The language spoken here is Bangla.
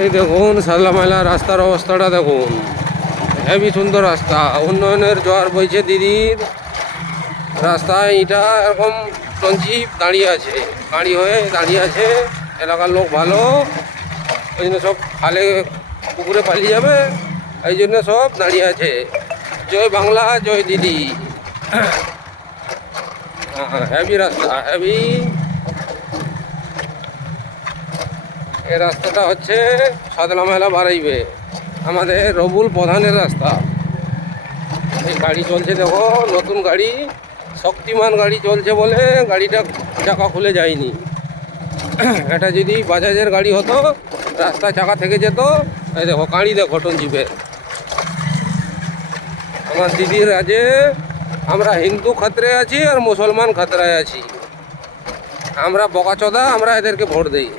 এই দেখুন সাদলা মাইলা রাস্তার অবস্থাটা দেখুন, হেবি সুন্দর রাস্তা, উন্নয়নের জোয়ার বইছে দিদির রাস্তায়। এটা এরকম টঞ্চিপ দাঁড়িয়ে আছে, গাড়ি হয়ে দাঁড়িয়ে আছে। এলাকার লোক ভালো, ওই জন্য সব খালে পুকুরে পালিয়ে যাবে, এই জন্য সব দাঁড়িয়ে আছে। জয় বাংলা, জয় দিদি। হেভি রাস্তা, হেভি। এই রাস্তাটা হচ্ছে সাদলা মেলা বাড়াইবে, আমাদের রবুল প্রধানের রাস্তা। এই গাড়ি চলছে দেখো, নতুন গাড়ি, শক্তিমান গাড়ি চলছে বলে গাড়িটা চাকা খুলে যায়নি। এটা যদি বাজাজের গাড়ি হতো, রাস্তা চাকা থেকে যেত। এই দেখো গাড়ি দেখো টনজিপের। আমার দিদির রাজে আমরা হিন্দু খাতরায় আছি আর মুসলমান খাতরায় আছি। আমরা বকাচোদা, আমরা এদেরকে ভোট দিই।